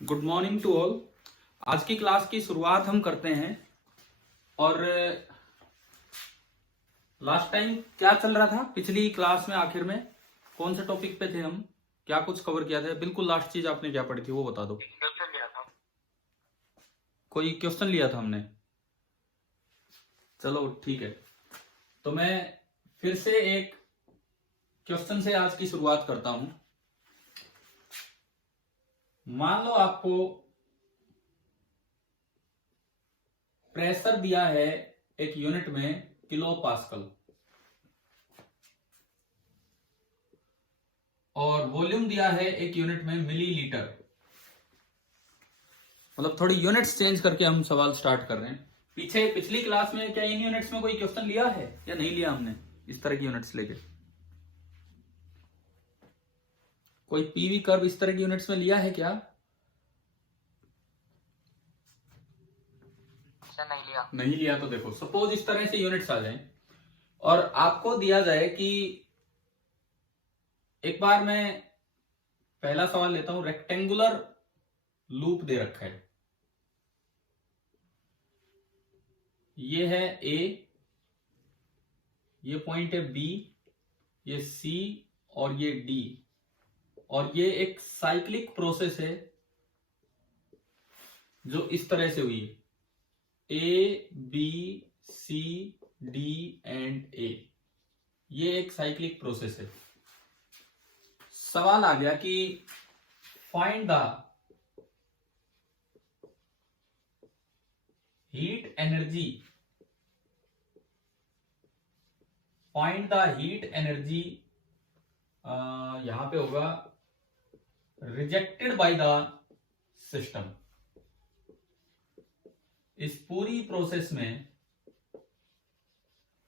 Good morning to all. आज की class की शुरुआत हम करते हैं। और लास्ट टाइम क्या चल रहा था पिछली क्लास में, आखिर में कौन से टॉपिक पे थे हम, क्या कुछ कवर किया था? बिल्कुल लास्ट चीज आपने क्या पढ़ी थी वो बता दो। क्वेश्चन लिया था। कोई क्वेश्चन लिया था हमने? चलो ठीक है, तो मैं फिर से एक क्वेश्चन से आज की शुरुआत करता हूं। मान लो आपको प्रेशर दिया है एक यूनिट में किलो पास्कल और वॉल्यूम दिया है एक यूनिट में मिलीलीटर। मतलब थोड़ी यूनिट्स चेंज करके हम सवाल स्टार्ट कर रहे हैं। पिछली क्लास में क्या इन यूनिट्स में कोई क्वेश्चन लिया है या नहीं लिया हमने? इस तरह की यूनिट्स लेके कोई पीवी कर्व इस तरह की यूनिट्स में लिया है क्या? नहीं लिया तो देखो, सपोज इस तरह से यूनिट्स आ जाएं और आपको दिया जाए कि एक बार मैं पहला सवाल लेता हूं। रेक्टेंगुलर लूप दे रखा है, ये है ए, ये पॉइंट है बी, ये सी और ये डी, और ये एक साइक्लिक प्रोसेस है जो इस तरह से हुई है, A B C D and A. ये एक साइक्लिक प्रोसेस है। सवाल आ गया कि find the heat energy, find the heat energy, यहां पे होगा रिजेक्टेड बाय द सिस्टम। इस पूरी प्रोसेस में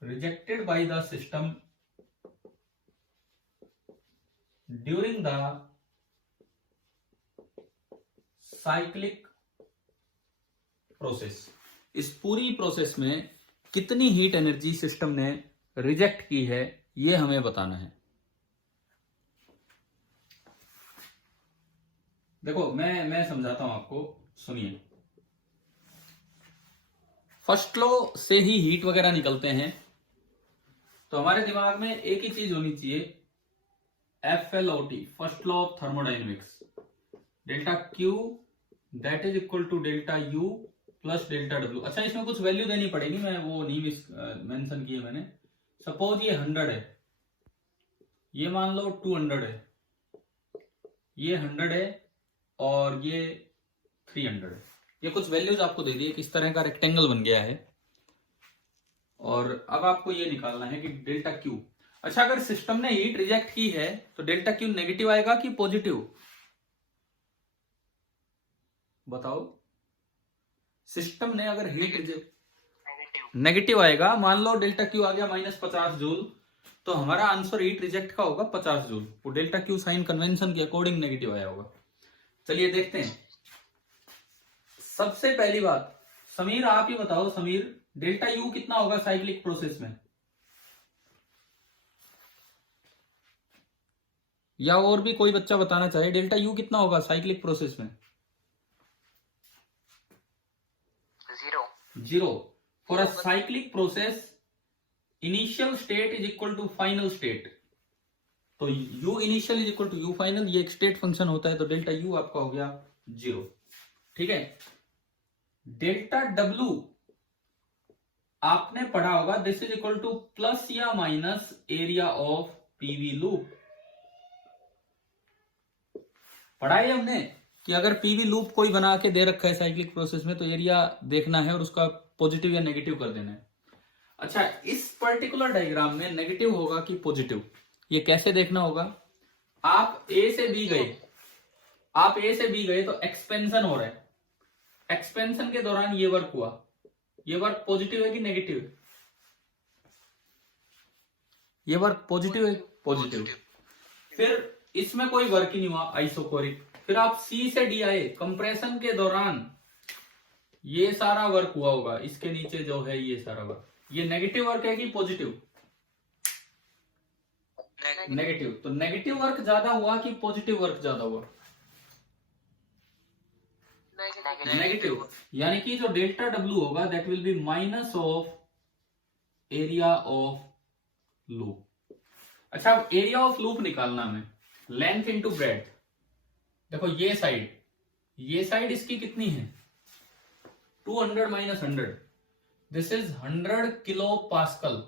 rejected by the system during the cyclic process. इस पूरी प्रोसेस में कितनी हीट एनर्जी सिस्टम ने रिजेक्ट की है, ये हमें बताना है। देखो मैं समझाता हूं आपको, सुनिए। फर्स्ट लॉ से ही हीट वगैरह निकलते हैं, तो हमारे दिमाग में एक ही चीज होनी चाहिए, FLOT, first law of thermodynamics. Delta Q that is equal to delta U plus delta W. अच्छा, इसमें कुछ वैल्यू देनी पड़ेगी, मैं वो नहीं मेंशन की है मैंने। सपोज ये 100 है, ये मान लो 200 है, ये 100 है और ये 300 है। ये कुछ वैल्यूज आपको दे दी, किस तरह का रेक्टेंगल बन गया है। और अब आपको ये निकालना है कि डेल्टा क्यू। अच्छा, अगर सिस्टम ने हीट रिजेक्ट की है तो डेल्टा क्यू नेगेटिव आएगा कि पॉजिटिव? बताओ। सिस्टम ने अगर हीट रिजेक्ट नेगेटिव आएगा, मान लो डेल्टा क्यू आ गया -50 जूल, तो हमारा आंसर हीट रिजेक्ट का होगा 50 जूल। वो डेल्टा क्यू साइन कन्वेंशन के अकॉर्डिंग नेगेटिव आया होगा। चलिए देखते हैं। सबसे पहली बात, समीर आप ही बताओ, समीर डेल्टा यू कितना होगा साइक्लिक प्रोसेस में? या और भी कोई बच्चा बताना चाहे, डेल्टा यू कितना होगा साइक्लिक प्रोसेस में? Zero. For a cyclic process initial state is equal to final state. तो u initial is equal to u final, ये एक स्टेट फंक्शन होता है, तो डेल्टा u आपका हो गया 0। ठीक है। डेल्टा w आपने पढ़ा होगा, this is equal to plus या minus area of PV loop. पढ़ा है हमने कि अगर पीवी लूप कोई बना के दे रखा है साइक्लिक प्रोसेस में, तो एरिया देखना है और उसका पॉजिटिव या नेगेटिव कर देना है। अच्छा, इस पर्टिकुलर डायग्राम में नेगेटिव होगा कि पॉजिटिव, ये कैसे देखना होगा? आप ए से बी गए, तो एक्सपेंशन हो रहा है। एक्सपेंशन के दौरान ये वर्क हुआ, ये वर्क पॉजिटिव है कि नेगेटिव है? ये वर्क पॉजिटिव है, पॉजिटिव। फिर इसमें कोई वर्क ही नहीं हुआ, आइसोकोरिक। फिर आप सी से डी आए, कंप्रेशन के दौरान ये सारा वर्क हुआ होगा, इसके नीचे जो है ये सारा वर्क, ये नेगेटिव वर्क है कि पॉजिटिव? नेगेटिव। तो नेगेटिव वर्क ज्यादा हुआ कि पॉजिटिव वर्क ज्यादा हुआ? नेगेटिव, यानी कि जो डेल्टा डब्ल्यू होगा that will B minus of area of loop. अच्छा, एरिया ऑफ लूप निकालना हमें, लेंथ इंटू ब्रेड्थ। देखो ये साइड इसकी कितनी है 200 minus 100, this is 100 kilo pascal.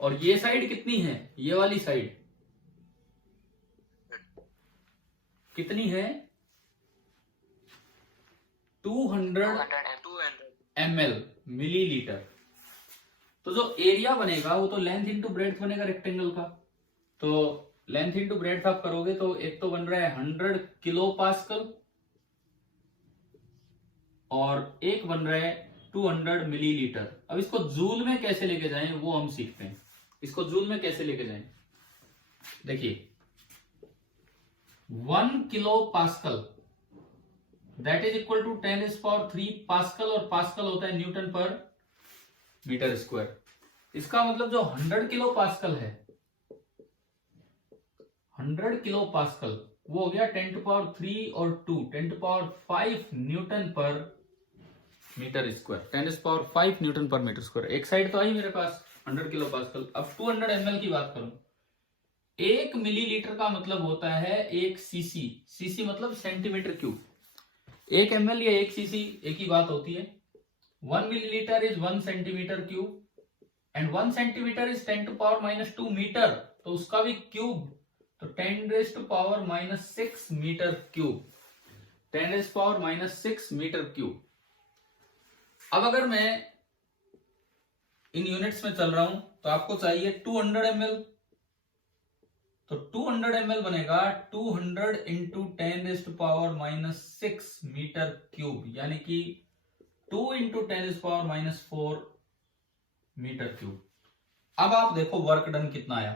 और ये साइड कितनी है, ये वाली साइड कितनी है 200 ml, मिलीलीटर। तो जो एरिया बनेगा वो तो लेंथ इंटू ब्रेड्थ बनेगा रेक्टेंगल का। तो लेंथ इंटू ब्रेड्थ आप करोगे तो एक तो बन रहा है 100 किलो पास्कल और एक बन रहा है 200 मिलीलीटर। अब इसको जूल में कैसे लेके जाएं वो हम सीखते हैं। इसको जूल में कैसे लेके जाएं, देखिए 1 kilo pascal that is equal to 10⁻³ pascal, और पास्कल होता है न्यूटन पर मीटर स्क्वायर। इसका मतलब जो 100 किलो पास्कल है, 100 किलो पास्कल वो हो गया 10⁻³ और 2 10⁵ न्यूटन पर मीटर स्क्वायर, 10⁵ न्यूटन पर मीटर स्क्वायर। एक साइड तो आई मेरे पास 100 किलो पास्कल। अब 200 ml की बात करूं, 1 मिलीलीटर का मतलब होता है 1 सीसी, सीसी मतलब सेंटीमीटर क्यूब। 1 ml या 1 सीसी एक ही बात होती है। 1 millilitre is 1 centimetre cube and 1 centimetre is 10⁻⁻² metre, तो उसका भी क्यूब, तो 10⁻⁻6 मीटर क्यूब, 10⁻⁻6 मीटर क्यूब। अब अगर मैं इन यूनिट्स में चल रहा हूं तो आपको चाहिए 200 ml, तो 200 ml बनेगा 200 इंटू 10⁻⁻6 मीटर क्यूब, यानी कि 2 इंटू 10⁻⁻4 मीटर क्यूब। अब आप देखो वर्क डन कितना आया,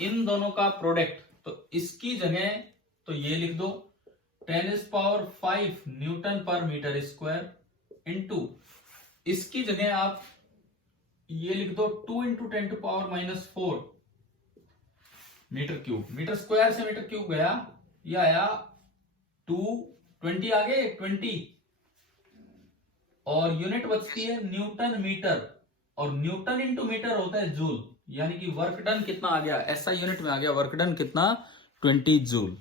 इन दोनों का प्रोडक्ट, तो इसकी जगह तो ये लिख दो 10⁵ न्यूटन पर मीटर स्क्वायर इंटू इसकी जगह आप ये लिख दो 2 into 10⁻⁻4 metre cube. Metre square से मीटर क्यूब गया, ये आया 220 आगे 20, और यूनिट बचती है न्यूटन मीटर, और न्यूटन इंटू मीटर होता है जूल, यानी कि वर्क डन कितना आ गया, ऐसा यूनिट में आ गया वर्क डन कितना 20 जूल।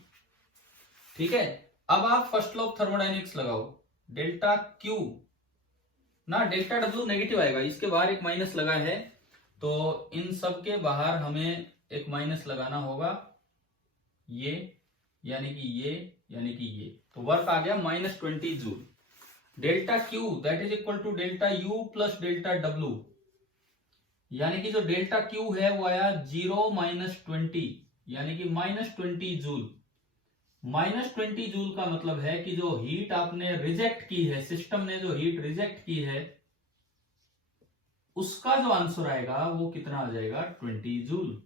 ठीक है, अब आप फर्स्ट लॉ ऑफ थर्मोडायनेमिक्स लगाओ, डेल्टा क्यू ना डेल्टा डब्ल्यू नेगेटिव आएगा, इसके बाहर एक माइनस लगा है, तो इन सब के बाहर हमें एक माइनस लगाना होगा, ये यानी कि ये, तो वर्क आ गया -20 joule. Delta Q that is equal to delta U plus delta W, यानी कि जो डेल्टा क्यू है वो आया 0 -20, यानी कि -20 जूल। -20 जूल का मतलब है कि जो हीट आपने रिजेक्ट की है, सिस्टम ने जो हीट रिजेक्ट की है, उसका जो आंसर आएगा वो कितना आ जाएगा 20 जूल।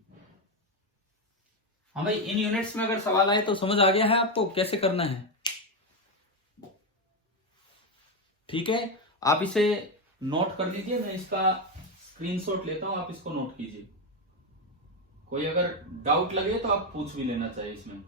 हाँ भाई, इन यूनिट्स में अगर सवाल आए तो समझ आ गया है आपको कैसे करना है। ठीक है, आप इसे नोट कर लीजिए, मैं इसका स्क्रीनशॉट लेता हूं, आप इसको नोट कीजिए। कोई अगर डाउट लगे तो आप पूछ भी लेना चाहिए इसमें।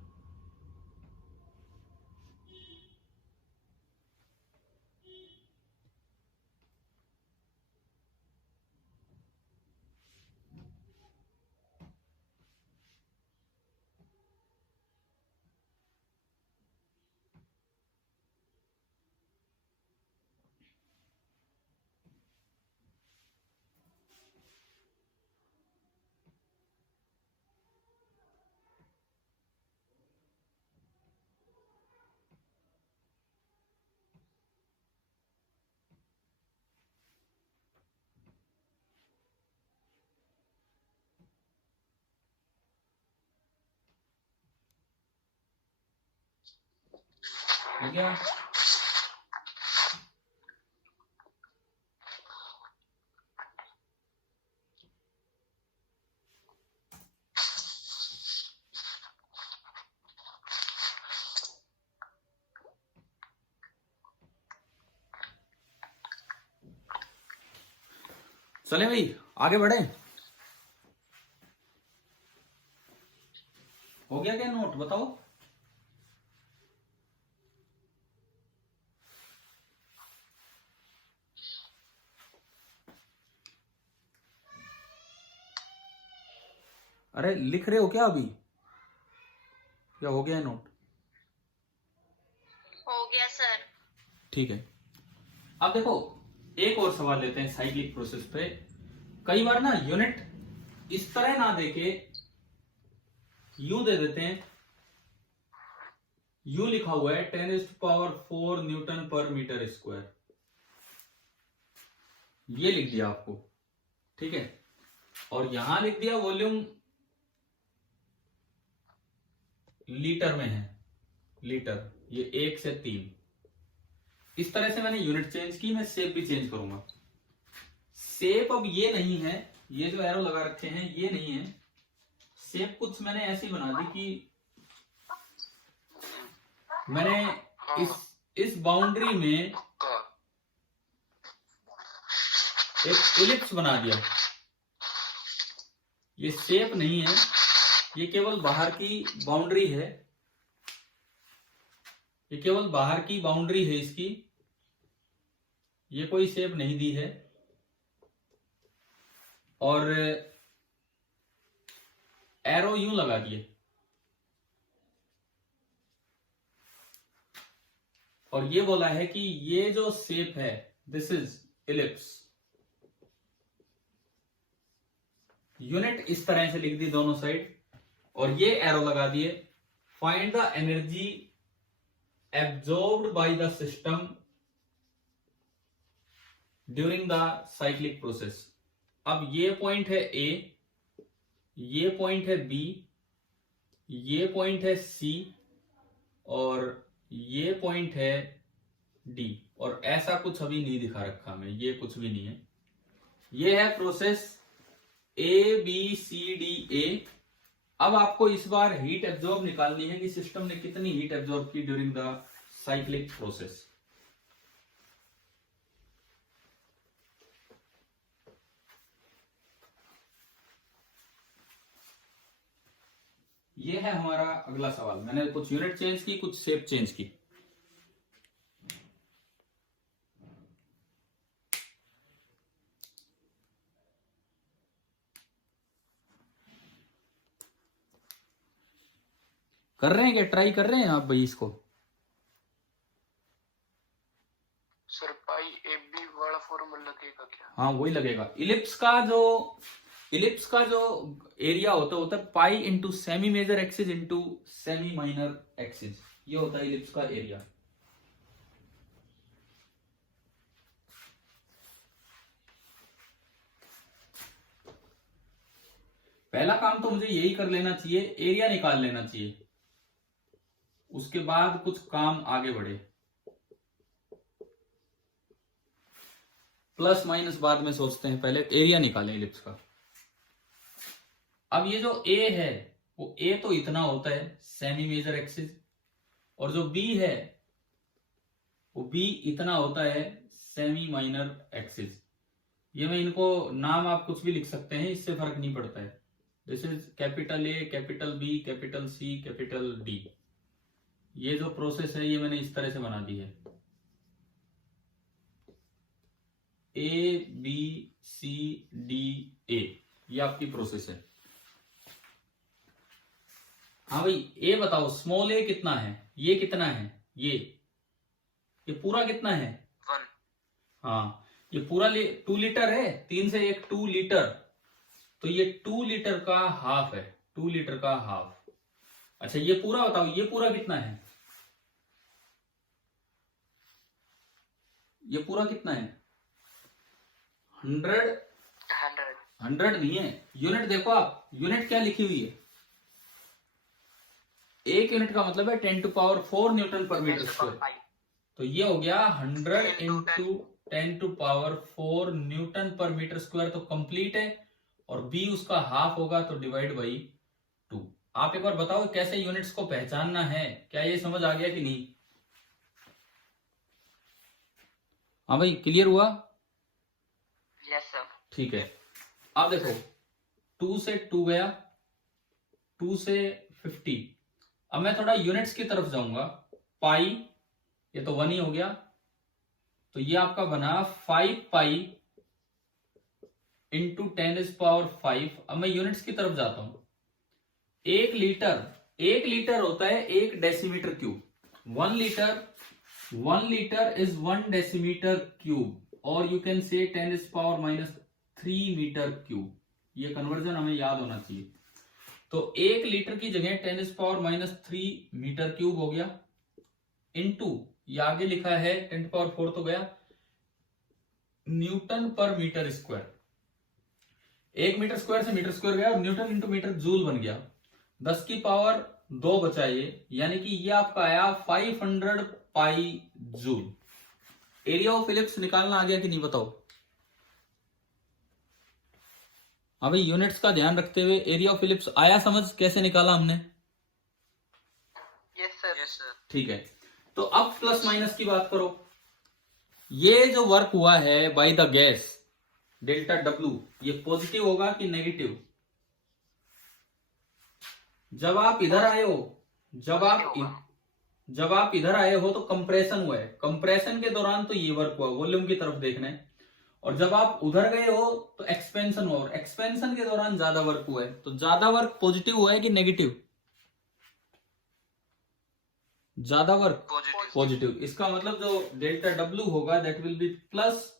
हो गया? चले भाई आगे बढ़े। हो गया क्या नोट, बताओ। अरे लिख रहे हो क्या अभी, या हो गया नोट? हो गया सर। ठीक है, अब देखो एक और सवाल लेते हैं साइक्लिक प्रोसेस पे। कई बार ना यूनिट इस तरह ना देके यूं दे देते हैं, यूं लिखा हुआ है 10⁴ न्यूटन पर मीटर स्क्वायर, ये लिख दिया आपको, ठीक है, और यहां लिख दिया वॉल्यूम लीटर में है, लीटर, ये 1 से 3। इस तरह से मैंने यूनिट चेंज की, मैं शेप भी चेंज करूंगा। शेप अब ये नहीं है, ये जो एरो लगा रखे हैं ये नहीं है, शेप कुछ मैंने ऐसी बना दी कि मैंने इस बाउंड्री में एक इलिप्स बना दिया। ये शेप नहीं है, ये केवल बाहर की बाउंड्री है, ये केवल बाहर की बाउंड्री है इसकी, ये कोई शेप नहीं दी है। और एरो यूं लगा दिए, और ये बोला है कि ये जो शेप है दिस इज इलिप्स। यूनिट इस तरह से लिख दी दोनों साइड, और ये एरो लगा दिए, find the energy absorbed by the system during the cyclic process. अब ये पॉइंट है ए, ये पॉइंट है बी, ये पॉइंट है सी, और ये पॉइंट है डी, और ऐसा कुछ अभी नहीं दिखा रखा मैं, ये कुछ भी नहीं है। ये है process A B C D A. अब आपको इस बार हीट एब्जॉर्ब निकालनी है कि सिस्टम ने कितनी हीट एब्जॉर्ब की ड्यूरिंग द साइक्लिक प्रोसेस। ये है हमारा अगला सवाल। मैंने कुछ यूनिट चेंज की, कुछ शेप चेंज की। कर रहे हैं क्या, ट्राई कर रहे हैं आप भाई इसको? सर पाई ए बी वाला फॉर्मूला लगेगा क्या? हाँ वही लगेगा। इलिप्स का जो एरिया होता है pi into semi major axis into semi minor axis, ये होता है इलिप्स का एरिया। पहला काम तो मुझे यही कर लेना चाहिए, एरिया निकाल लेना चाहिए, उसके बाद कुछ काम आगे बढ़े। प्लस माइनस बाद में सोचते हैं, पहले एरिया निकालें इलिप्स का। अब ये जो ए है वो ए तो इतना होता है सेमी मेजर एक्सिस, और जो बी है वो बी इतना होता है सेमी माइनर एक्सिस। ये मैं इनको नाम आप कुछ भी लिख सकते हैं, इससे फर्क नहीं पड़ता है। This is capital A, capital B, capital C, capital D. ये जो प्रोसेस है ये मैंने इस तरह से बना दी है, ए बी सी डी ए, ये आपकी प्रोसेस है। हाँ भाई ए बताओ, स्मॉल ए कितना है, ये कितना है, ये पूरा कितना है? 1। हाँ ये पूरा 2 लीटर है, 3 से 1 2 लीटर, तो ये 2 लीटर का हाफ है, 2 लीटर का हाफ। अच्छा ये पूरा बताओ, ये पूरा कितना है, ये पूरा कितना है? 100 नहीं है। यूनिट देखो आप, यूनिट क्या लिखी हुई है, एक यूनिट का मतलब है 10⁴ न्यूटन पर मीटर स्क्वायर, तो ये हो गया 100 इंटू 10⁴ न्यूटन पर मीटर स्क्वायर, तो कंप्लीट है। और बी उसका हाफ होगा, तो डिवाइड बाई 2। आप एक बार बताओ कैसे यूनिट्स को पहचानना है, क्या ये समझ आ गया कि नहीं? हाँ भाई क्लियर हुआ? Yes sir. ठीक है, अब देखो 2 से 2 गया, 2 से 50। अब मैं थोड़ा यूनिट्स की तरफ जाऊंगा। पाई, ये तो 1 ही हो गया, तो ये आपका बना 5 पाई इंटू 10⁵। अब मैं यूनिट्स की तरफ जाता हूं, एक लीटर होता है 1 decimetre cube. 1 litre is 1 decimetre cube, और you can say 10⁻³ metre cube. ये कन्वर्जन हमें याद होना चाहिए। तो 1 लीटर की जगह 10⁻³ मीटर क्यूब हो गया, इनटू ये आगे लिखा है 10⁴ तो गया न्यूटन पर मीटर स्क्वायर। 1 मीटर स्क्वायर से मीटर स्क्वायर गया और न्यूटन इंटू मीटर जूल बन गया। 10⁻² बचा ये, यानी कि ये आपका आया 500 pi joule. Area of ellipse निकालना आ गया कि नहीं बताओ? हाँ भाई, यूनिट्स का ध्यान रखते हुए एरिया ऑफ इलिप्स आया समझ? कैसे निकाला हमने? Yes sir. ठीक है, तो अब प्लस माइनस की बात करो। ये जो वर्क हुआ है by the gas delta W, ये पॉजिटिव होगा कि नेगेटिव? जब आप इधर आए हो, जब आप इधर आए हो तो कंप्रेशन हुआ है। कंप्रेशन के दौरान तो ये वर्क हुआ, वॉल्यूम की तरफ देखना है। और जब आप उधर गए हो तो एक्सपेंशन हुआ, और एक्सपेंशन के दौरान ज्यादा वर्क हुआ है। तो ज्यादा वर्क पॉजिटिव हुआ है कि नेगेटिव? ज्यादा वर्क पॉजिटिव। इसका मतलब जो डेल्टा डब्ल्यू होगा that will be plus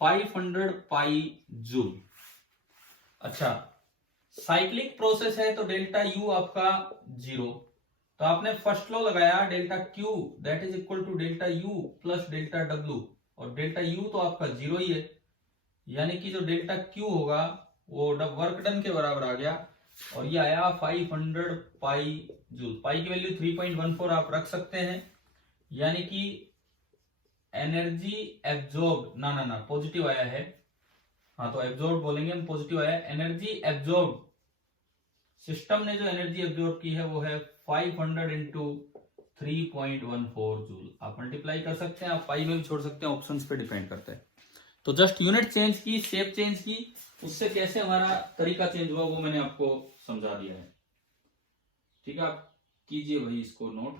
500 pi joule. अच्छा, साइक्लिक प्रोसेस है तो डेल्टा यू आपका 0। तो आपने फर्स्ट लॉ लगाया delta Q that is equal to delta U plus delta W, और डेल्टा यू तो आपका 0 ही है, यानी कि जो डेल्टा क्यू होगा वो वर्क डन के बराबर आ गया, और ये आया 500 पाई जूल। पाई की वैल्यू 3.14 आप रख सकते हैं, यानी कि एनर्जी एब्जॉर्ब ना पॉजिटिव आया है। हाँ, तो एब्जॉर्ब बोलेंगे हम, पॉजिटिव आया। एनर्जी एब्जॉर्ब, सिस्टम ने जो एनर्जी एब्जॉर्ब की है वो है 500 इंटू 3.14 जूल। आप मल्टीप्लाई कर सकते हैं, आप पाई में भी छोड़ सकते हैं, ऑप्शंस पे डिपेंड करता है। तो जस्ट यूनिट चेंज की, शेप चेंज की, उससे कैसे हमारा तरीका चेंज हुआ वो मैंने आपको समझा दिया है। ठीक है, आप कीजिए वही इसको नोट।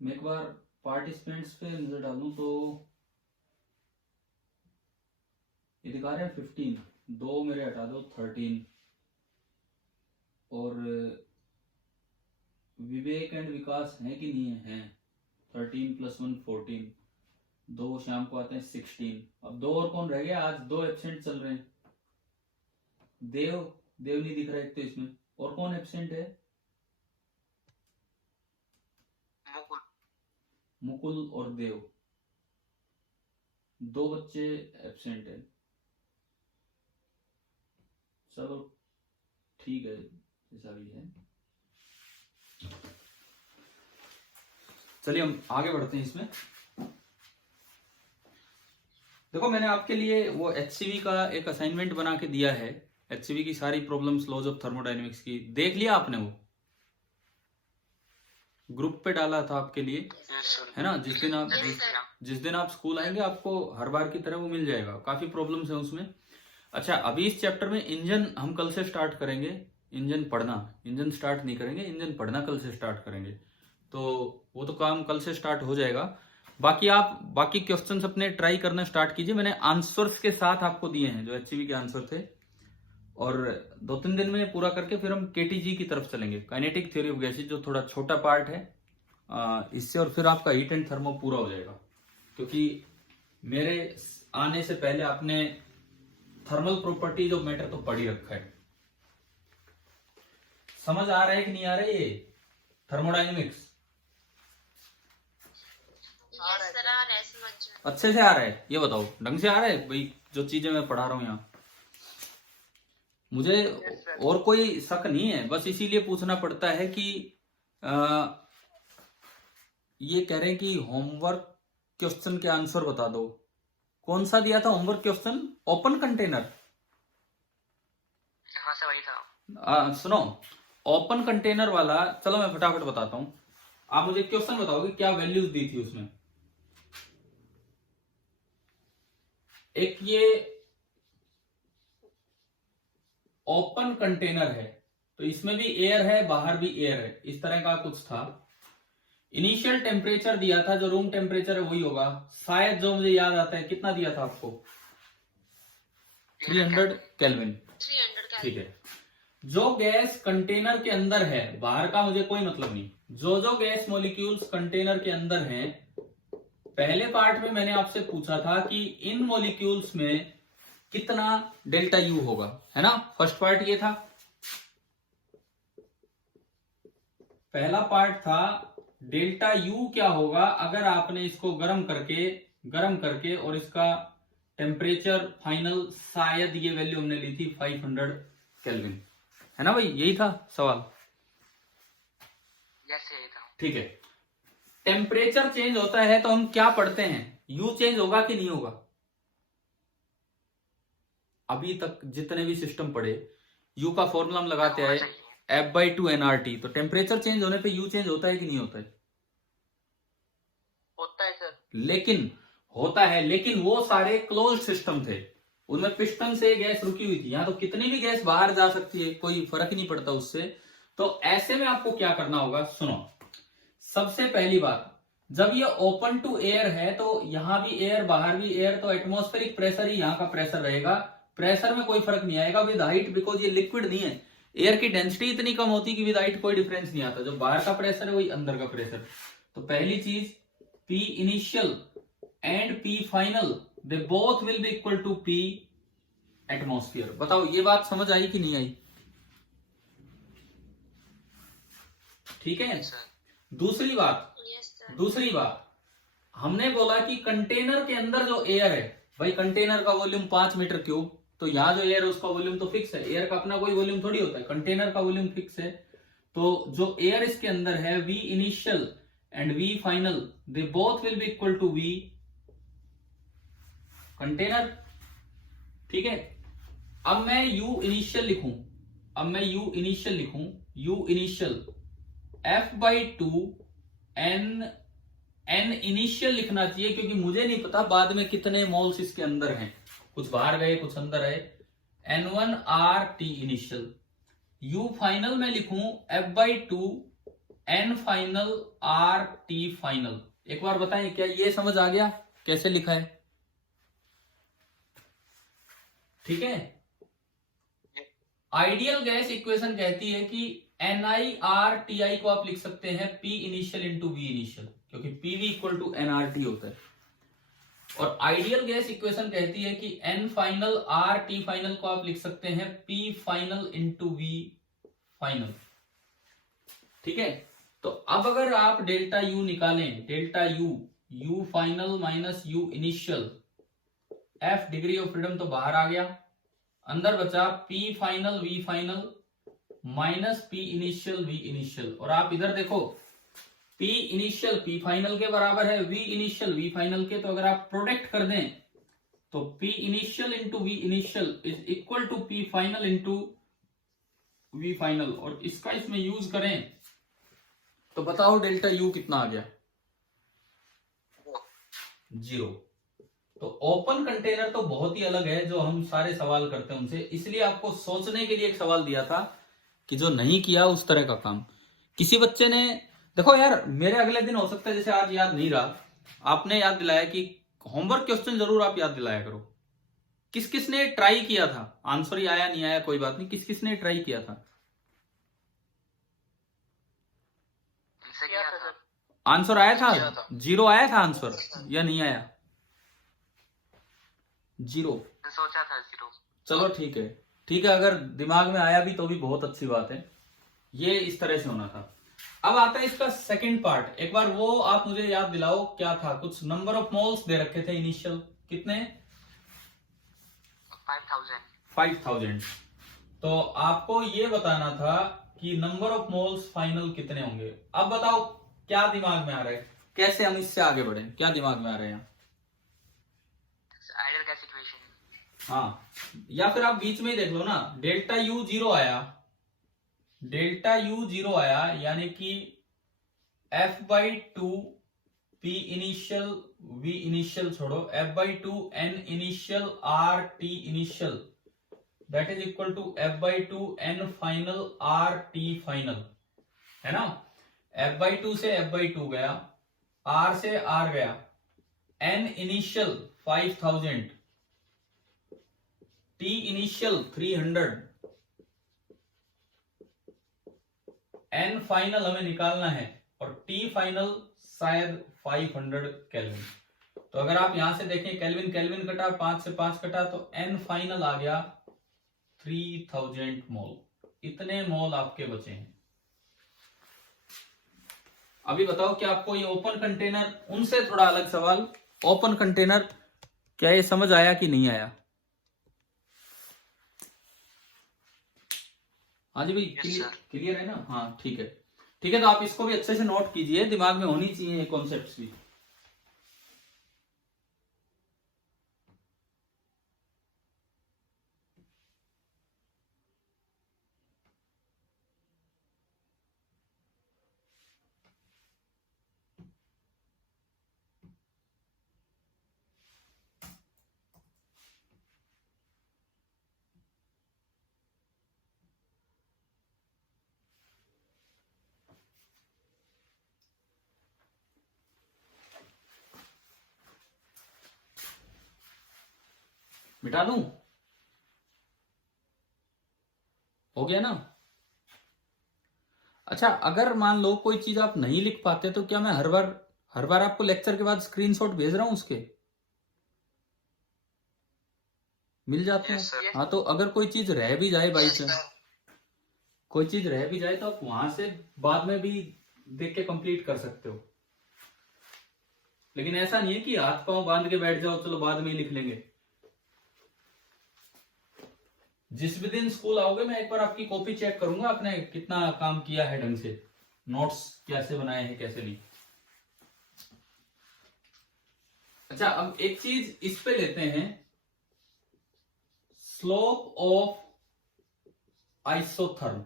मैं एक बार पार्टिसिपेंट्स पे नजर डालूं तो ये दिखा रहे हैं 15, 2 मेरे हटा दो 13, और विवेक एंड विकास है कि नहीं है? 13 + 1 14, 2 शाम को आते हैं 16। अब 2 और कौन रह गया? आज 2 एब्सेंट चल रहे हैं। देव नहीं दिख रहा है तो इसमें, और कौन एब्सेंट है? मुकुल और देव, 2 बच्चे एब्सेंट है। चलो ठीक है, जैसा भी है। चलिए हम आगे बढ़ते हैं इसमें। देखो, मैंने आपके लिए वो एचसीवी का एक असाइनमेंट बना के दिया है। एचसीवी की सारी प्रॉब्लम्स, लॉज ऑफ थर्मोडायनेमिक्स की देख लिया आपने? वो ग्रुप पे डाला था आपके लिए, है ना? जिस दिन आप स्कूल आएंगे आपको हर बार की तरह वो मिल जाएगा। काफी प्रॉब्लम्स है उसमें। अच्छा, अभी इस चैप्टर में इंजन हम कल से स्टार्ट करेंगे। इंजन पढ़ना, इंजन स्टार्ट नहीं करेंगे, इंजन पढ़ना कल से स्टार्ट करेंगे। तो वो तो काम कल से स्टार्ट हो जाएगा। बाकी आप बाकी क्वेश्चंस अपने ट्राई करना स्टार्ट कीजिए। मैंने आंसर्स के साथ आपको दिए हैं जो एचसीवी के आंसर थे, और 2-3 दिन में पूरा करके फिर हम केटीजी की तरफ चलेंगे, काइनेटिक थ्योरी ऑफ गैसेज, जो थोड़ा छोटा पार्ट है इससे, और फिर आपका हीट एंड थर्मो पूरा हो जाएगा। क्योंकि मेरे आने से पहले आपने थर्मल प्रॉपर्टीज ऑफ मैटर तो पढ़ ही रखा है। समझ आ रहा है कि नहीं आ रहा है ये थर्मोडायनेमिक्स? अच्छे से आ रहा है? ये बताओ, ढंग से आ रहा है भाई जो चीजें मैं पढ़ा रहा हूं यहाँ? मुझे और कोई शक नहीं है, बस इसीलिए पूछना पड़ता है कि ये कह रहे हैं कि होमवर्क क्वेश्चन के आंसर बता दो। कौन सा दिया था होमवर्क क्वेश्चन? Open container. हाँ सर वही था। सुनो, ओपन कंटेनर वाला, चलो मैं फटाफट बताता हूं। आप मुझे क्वेश्चन बताओगे क्या वैल्यूज दी थी उसमें। एक ये ओपन कंटेनर है तो इसमें भी एयर है, बाहर भी एयर है, इस तरह का कुछ था। इनिशियल टेम्परेचर दिया था, जो रूम टेम्परेचर है वही होगा शायद, जो मुझे याद आता है। कितना दिया था आपको? 300 केल्विन। ठीक है। जो गैस कंटेनर के अंदर है, बाहर का मुझे कोई मतलब नहीं, जो गैस मॉलिक्यूल्स कंटेनर के अंदर हैं, पहले पार्ट में मैंने आपसे पूछा था कि इन मॉलिक्यूल्स में कितना डेल्टा यू होगा, है ना। फर्स्ट पार्ट ये था, पहला पार्ट था डेल्टा यू क्या होगा अगर आपने इसको गर्म करके और इसका टेम्परेचर फाइनल, शायद ये वैल्यू हमने ली थी 500 केल्विन, है ना भाई, यही था सवाल। यही था। ठीक है। टेम्परेचर चेंज होता है तो हम क्या पढ़ते हैं, यू चेंज होगा कि नहीं होगा? अभी तक जितने भी सिस्टम पढ़े, यू का फॉर्मूला हम लगाते हैं F/2 nRT। तो टेम्परेचर चेंज होने पे यू चेंज होता है कि नहीं होता है? होता है सर। लेकिन होता है, लेकिन वो सारे क्लोज्ड सिस्टम थे, उनमें पिस्टन से गैस रुकी हुई थी। यहां तो कितनी भी गैस बाहर जा सकती है, कोई फर्क ही नहीं पड़ता उससे। तो ऐसे में आपको क्या करना होगा, सुनो। सबसे पहली बात, जब ये ओपन टू एयर है तो यहां भी एयर बाहर भी एयर, तो एटमॉस्फेरिक प्रेशर ही यहां का प्रेशर रहेगा, प्रेशर में कोई फर्क नहीं आएगा विद हाइट, बिकॉज ये लिक्विड नहीं है। एयर की डेंसिटी इतनी कम होती कि विद हाइट कोई डिफरेंस नहीं आता, जो बाहर का प्रेशर है वही अंदर का प्रेशर। तो पहली चीज, P initial and P final they both will be equal to P atmosphere. बताओ ये बात समझ आई कि नहीं आई? ठीक है। दूसरी बात, हमने बोला कि कंटेनर के अंदर जो एयर है, भाई कंटेनर का वॉल्यूम 5 मीटर क्यूब, तो यहां जो एयर है उसका वॉल्यूम तो फिक्स है, एयर का अपना कोई वॉल्यूम थोड़ी होता है, कंटेनर का वॉल्यूम फिक्स है। तो जो एयर इसके अंदर है, V initial and V final they both will be equal to V container. ठीक है। अब मैं U इनिशियल लिखूं, U initial F/2 n initial लिखना चाहिए, क्योंकि मुझे नहीं पता बाद में कितने मोल्स इसके अंदर हैं, कुछ बाहर गए कुछ अंदर आए। N1 RT initial. U final में लिखूं F/2 N final RT final. एक बार बताएं, क्या ये समझ आ गया कैसे लिखा है? ठीक है। आइडियल गैस इक्वेशन कहती है कि NiRTi को आप लिख सकते हैं P initial into V initial, क्योंकि PV इक्वल टू nRT होता है। और आइडियल गैस इक्वेशन कहती है कि N फाइनल RT फाइनल को आप लिख सकते हैं P final into V final. ठीक है। तो अब अगर आप डेल्टा U निकालें, delta U final minus U initial, F degree of freedom तो बाहर आ गया, अंदर बचा P final V final minus P initial V initial. और आप इधर देखो, P इनिशियल P फाइनल के बराबर है V इनिशियल V फाइनल के, तो अगर आप प्रोडक्ट कर दें तो P initial into V initial is equal to P final into V final, और इसका इसमें यूज करें तो बताओ डेल्टा U कितना आ गया? 0। तो ओपन कंटेनर तो बहुत ही अलग है, जो हम सारे सवाल करते हैं उनसे, इसलिए आपको सोचने के लिए एक सवाल दिया था कि जो नहीं किया उस तरह का काम। किसी बच्चे ने, देखो यार, मेरे अगले दिन हो सकता है जैसे आज याद नहीं रहा, आपने याद दिलाया कि होमवर्क क्वेश्चन जरूर आप याद दिलाया करो। किस किस ने ट्राई किया था? आंसर ही आया नहीं आया कोई बात नहीं, किस किस ने ट्राई किया था? आंसर आया था? 0 आया था आंसर या नहीं आया? 0 सोचा था 0। चलो ठीक है, ठीक है, अगर दिमाग में आया भी तो भी बहुत अच्छी बात है। ये इस तरह से होना था। अब आता है इसका सेकंड पार्ट, एक बार वो आप मुझे याद दिलाओ क्या था। कुछ नंबर ऑफ मोल्स दे रखे थे इनिशियल, कितने? 5000। 5000। तो आपको ये बताना था कि नंबर ऑफ मोल्स फाइनल कितने होंगे। अब बताओ क्या दिमाग में आ रहा है, कैसे हम इससे आगे बढ़े, क्या दिमाग में आ रहा है यहाँ? Ideal gas equation. हाँ, या फिर आप बीच में ही देख लो ना, डेल्टा यू जीरो आया, डेल्टा यू जीरो आया, यानी कि F by two P initial V initial छोड़ो, F by two N initial R T initial that is equal to F by two N final R T final, है ना। F by two से F by two गया, R से R गया, N initial 5000, T initial 300, N final हमें निकालना है और टी फाइनल शायद 500 केल्विन। तो अगर आप यहां से देखें केल्विन केल्विन कटा, 5 से 5 कटा, तो एन फाइनल आ गया 3000 मोल। इतने मोल आपके बचे हैं। अभी बताओ कि आपको ये ओपन कंटेनर, उनसे थोड़ा अलग सवाल, ओपन कंटेनर क्या ये समझ आया कि नहीं आया? हाँ जी भाई, क्लियर है ना? हाँ ठीक है, ठीक है। तो आप इसको भी अच्छे से नोट कीजिए, दिमाग में होनी चाहिए ये कॉन्सेप्ट्स भी। मिटा दूं? हो गया ना? अच्छा, अगर मान लो कोई चीज आप नहीं लिख पाते, तो क्या मैं हर बार आपको लेक्चर के बाद स्क्रीनशॉट भेज रहा हूं उसके? मिल जाते हैं। हाँ, तो अगर कोई चीज रह भी जाए बाई चांस, कोई चीज रह भी जाए, तो आप वहां से बाद में भी देख के कंप्लीट कर सकते हो। लेकिन ऐसा नहीं है कि हाथ पांव बांध के बैठ जाओ, चलो बाद में ही लिख लेंगे। जिस भी दिन स्कूल आओगे, मैं एक बार आपकी कॉपी चेक करूंगा, आपने कितना काम किया है ढंग से, नोट्स कैसे बनाए हैं कैसे नहीं। अच्छा, अब एक चीज इस पे लेते हैं, स्लोप ऑफ आइसोथर्म।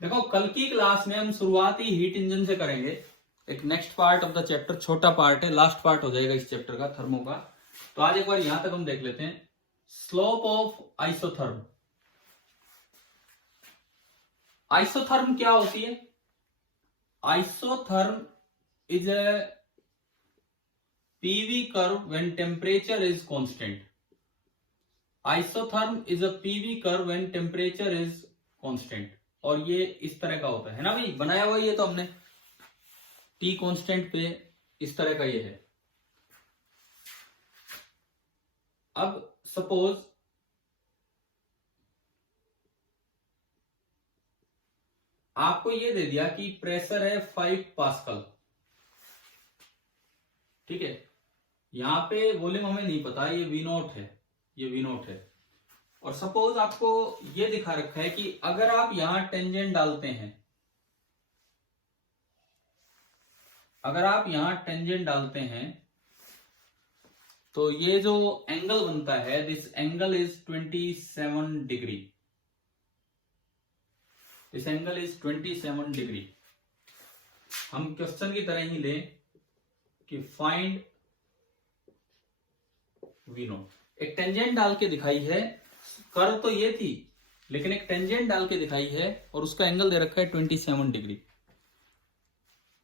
देखो, कल की क्लास में हम शुरुआती हीट इंजन से करेंगे। एक next part of the chapter, छोटा पार्ट है, लास्ट पार्ट हो जाएगा इस चैप्टर का, थर्मो का। तो आज एक बार यहां तक हम देख लेते हैं, स्लोप ऑफ आइसोथर्म। आइसोथर्म क्या होती है? Isotherm is a PV curve when temperature is constant. Isotherm is a PV curve when temperature is constant. और ये इस तरह का होता है ना भाई, बनाया हुआ ये तो हमने टी कांस्टेंट पे, इस तरह का ये है। अब सपोज आपको ये दे दिया कि प्रेशर है 5 पास्कल, ठीक है। यहां पे वॉल्यूम हमें नहीं पता, ये वी नॉट है, ये वी नॉट है। और सपोज आपको ये दिखा रखा है कि अगर आप यहां टेंजेंट डालते हैं, अगर आप यहां टेंजेंट डालते हैं, तो ये जो एंगल बनता है, this angle is 27 degree, this angle is 27 degree. हम क्वेश्चन की तरह ही लें कि फाइंड वी नॉट। एक टेंजेंट डाल के दिखाई है, कर्व तो ये थी, लेकिन एक टेंजेंट डाल के दिखाई है और उसका एंगल दे रखा है 27 डिग्री।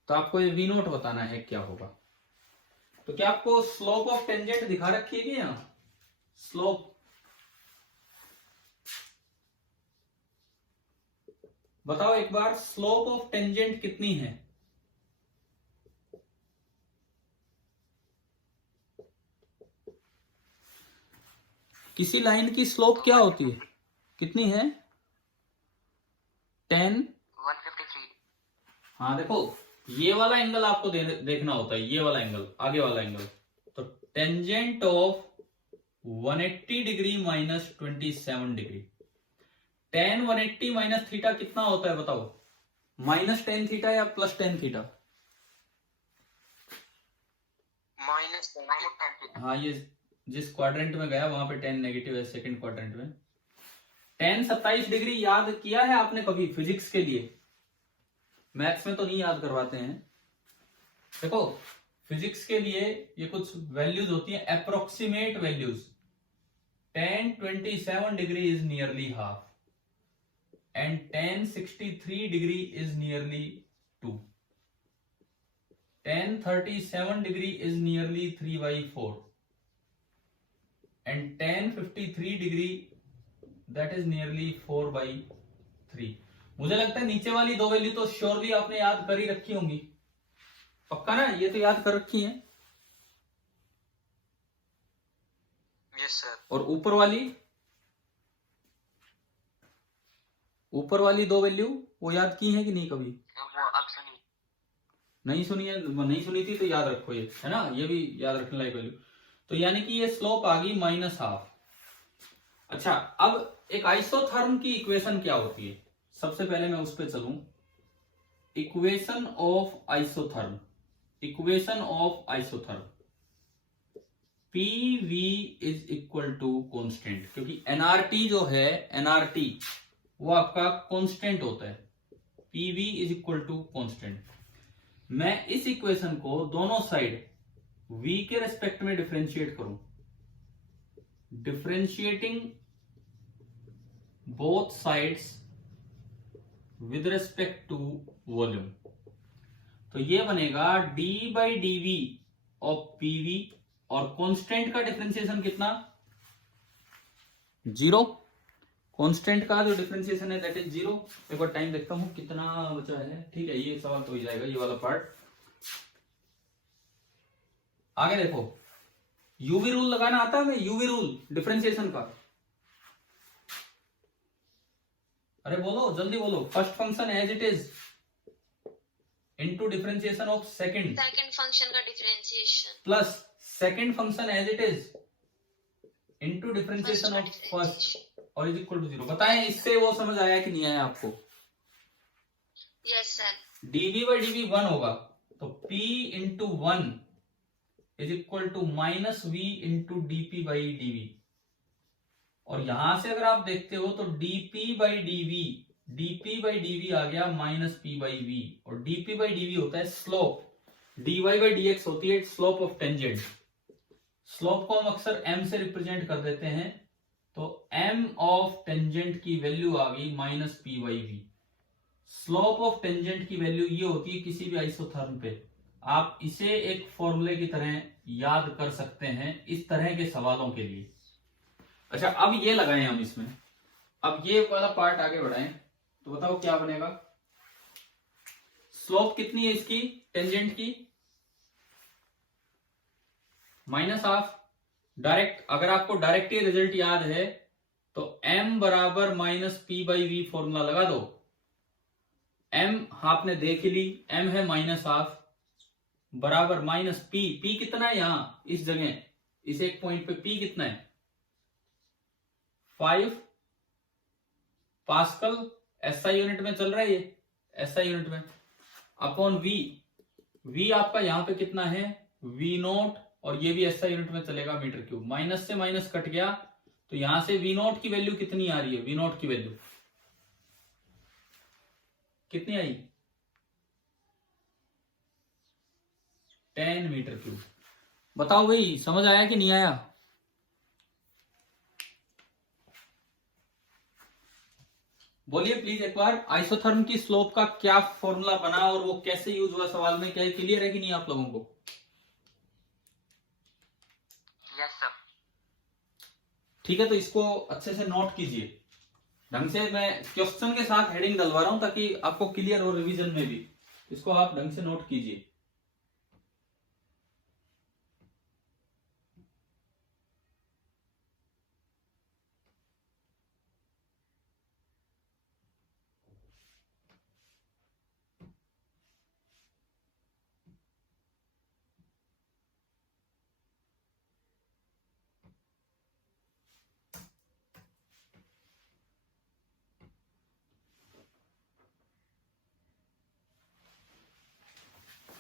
तो आपको ये वी नॉट बताना है क्या होगा। तो क्या आपको स्लोप ऑफ टेंजेंट दिखा रखी है क्या? स्लोप, बताओ एक बार, स्लोप ऑफ टेंजेंट कितनी है? किसी लाइन की स्लोप क्या होती है, कितनी है? 10 153। हाँ देखो, ये वाला एंगल आपको देखना होता है, ये वाला एंगल, आगे वाला एंगल। तो tangent of 180 degree minus 27 degree, tan 180 minus theta कितना होता है बताओ? माइनस टेन थीटा या प्लस टेन थीटा? माइनस हाँ, ये जिस क्वाड्रेंट में गया वहां पे टेन नेगेटिव है, सेकंड क्वाड्रेंट में। टेन 27 डिग्री याद किया है आपने कभी फिजिक्स के लिए? मैथ्स में तो नहीं याद करवाते हैं। देखो फिजिक्स के लिए ये कुछ वैल्यूज होती हैं, approximate values. tan 27 degree is nearly half and tan 63 degree is nearly 2। tan 37 degree is nearly 3/4 and tan 53 degree that is nearly 4/3। मुझे लगता है नीचे वाली दो वैल्यू तो श्योरली आपने याद कर ही रखी होंगी, पक्का ना? ये तो याद कर रखी है। Yes sir. और ऊपर वाली दो वैल्यू वो याद की है कि नहीं कभी? वो अब सुनिए। नहीं सुनी है? नहीं सुनी थी तो याद रखो, ये है ना, ये भी याद रखने लायक वैल्यू। तो यानी कि ये स्लोप आ गई -हाफ। अच्छा, अब एक आइसोथर्म की इक्वेशन क्या होती है? सबसे पहले मैं उस पर चलूं। Equation of isotherm, PV is equal to constant, क्योंकि एनआरटी जो है, एनआरटी वो आपका कांस्टेंट होता है। PV is equal to constant. मैं इस इक्वेशन को दोनों साइड V के रेस्पेक्ट में डिफरेंशिएट करूं, differentiating both sides with respect to volume, तो ये बनेगा d/dv ऑफ PV, और कांस्टेंट का डिफरेंशिएशन कितना? 0। कांस्टेंट का जो डिफरेंशिएशन है दैट इज 0। एक बार टाइम देखता हूं कितना बचा है। ठीक है, ये सवाल तो हो जाएगा, ये वाला पार्ट। आगे देखो, यूवी रूल लगाना आता है हमें? यूवी रूल डिफरेंशिएशन का, अरे बोलो जल्दी बोलो। First function as it is into differentiation of second function का differentiation plus second function as it is into differentiation of first और इज इक्वल टू 0। बताएं इससे वो समझ आया कि नहीं आया आपको? Yes sir. dv/dv 1 होगा, तो p into 1 is equal to -v into dp/dv। और यहां से अगर आप देखते हो तो dp/dv आ गया -p/v, और dp/dv होता है स्लोप, dy/dx होती है स्लोप ऑफ टेंजेंट। स्लोप को हम अक्सर m से रिप्रेजेंट कर देते हैं, तो m ऑफ टेंजेंट की वैल्यू आ गई -p/v। स्लोप ऑफ टेंजेंट की वैल्यू ये होती है किसी भी आइसोथर्म पे। आप इसे एक फॉर्मूले की तरह याद कर सकते हैं इस तरह के सवालों के लिए। अच्छा, अब ये लगाएं हम इसमें, अब ये वाला पार्ट आगे बढ़ाएं, तो बताओ क्या बनेगा? स्लोप कितनी है इसकी, टेंजेंट की? -हाफ। डायरेक्ट, अगर आपको डायरेक्ट ही रिजल्ट याद है तो m बराबर -p/v फॉर्मूला लगा दो। m आपने देख ली, m है -हाफ बराबर -p कितना है यहां इस जगह, इस एक पॉइंट पे p कितना है? 5 पास्कल। SI यूनिट में चल रहा है ये, SI यूनिट में, अपॉन v आपका यहां पे कितना है? v0, और ये भी SI यूनिट में चलेगा, मीटर क्यूब। माइनस से माइनस कट गया, तो यहां से v0 की वैल्यू कितनी आ रही है? v0 की वैल्यू कितनी आई? 10 मीटर क्यूब। बताओ भाई, समझ आया कि नहीं आया? बोलिए प्लीज एक बार, आइसोथर्म की स्लोप का क्या फॉर्मूला बना और वो कैसे यूज हुआ सवाल में? क्या क्लियर है कि नहीं आप लोगों को? Yes sir. ठीक है, तो इसको अच्छे से नोट कीजिए ढंग से। मैं क्वेश्चन के साथ हेडिंग डलवा रहा हूं ताकि आपको क्लियर हो रिवीजन में भी। इसको आप ढंग से नोट कीजिए।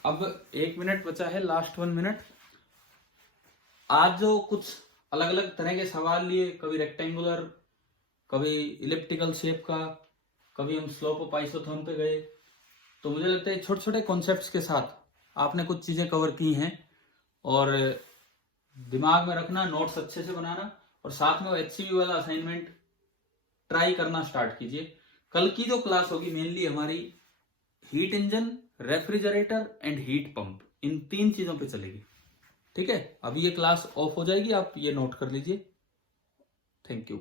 अब 1 मिनट बचा है, लास्ट 1 मिनट। आज जो कुछ अलग अलग तरह के सवाल लिए, कभी रेक्टेंगुलर, कभी इलिप्टिकल शेप का, कभी हम स्लोप ऑफ आइसोथर्म पे गए, तो मुझे लगता है छोटे छोटे कॉन्सेप्ट्स के साथ आपने कुछ चीजें कवर की हैं। और दिमाग में रखना, नोट्स अच्छे से बनाना, और साथ में वो HCV वाला असाइनमेंट ट्राई करना स्टार्ट कीजिए। कल की जो क्लास होगी मेनली हमारी heat engine, refrigerator and heat pump, इन 3 चीजों पे चलेगी। ठीक है, अभी ये क्लास ऑफ हो जाएगी, आप ये नोट कर लीजिए। Thank you.